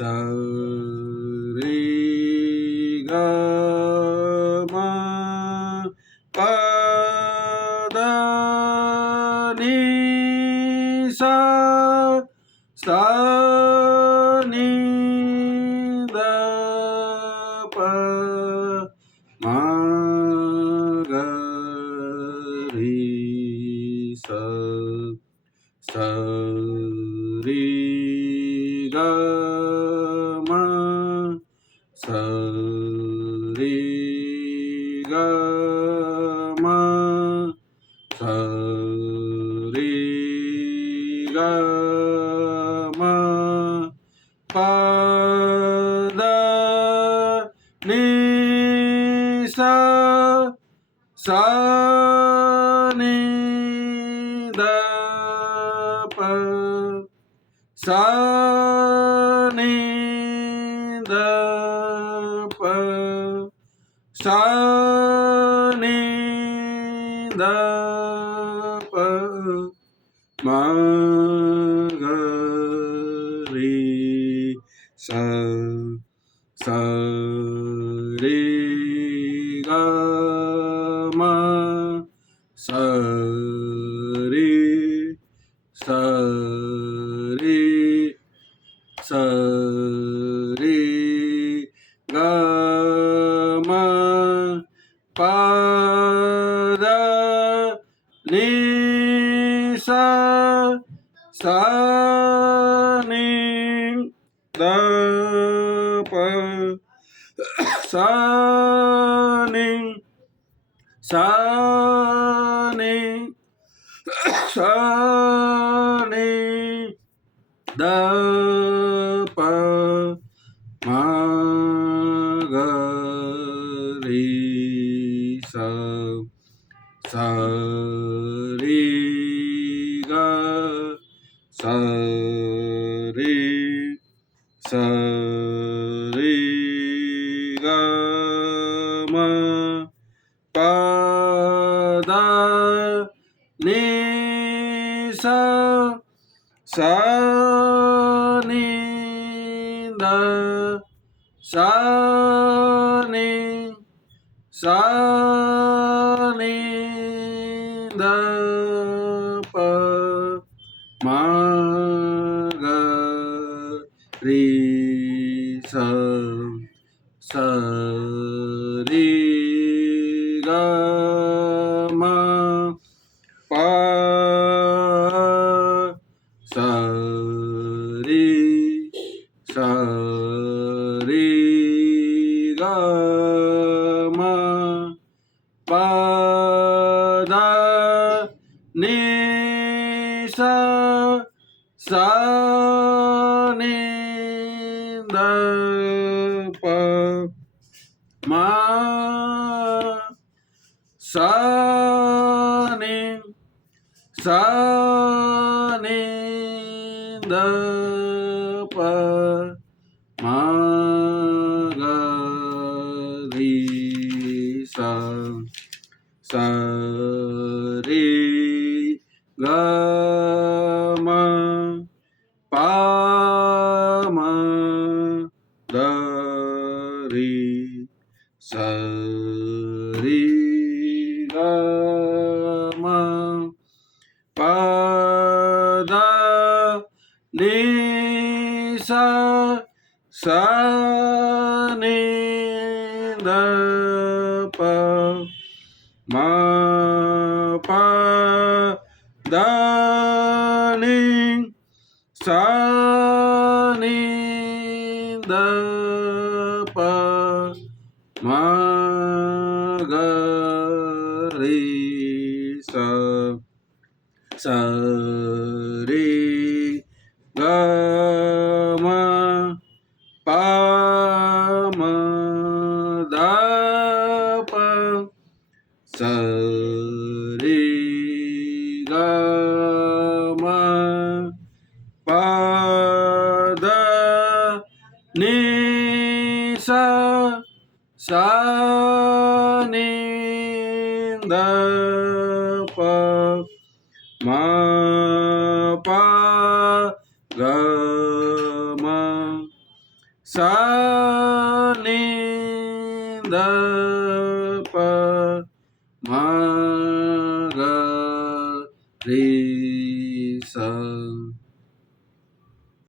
सा रे ग म प द नि सा सा नि द प म ग रे सा सा रे ग म सा रे ग म सा रे ग म प द नि सा सा नि द प सा नि द प सा नि द प म ग रे सा सा रे ग म सा रे सा रे सा रे ग म प द नि सा सा नि द प सा नि सा नि सा नि द प म ग रे सा सा रे ग सा रे सा रे ग म प द नि सा सा नि द सा नि सा नि द प म ग रे सा सा रे ग म प सा रे सा रे ग म प द नि सा सा नि द प म सा नि सा नि द प म ग रे सा सा रे ग म प म द रे सा रे ग म प द नि सा सा नि द प म प द नि सा नि द प म ग रे सा सा रे ग म प म द प सा रे ग म प द नि सा सा नि द प म प ग सा नि ध प म ग रे सा.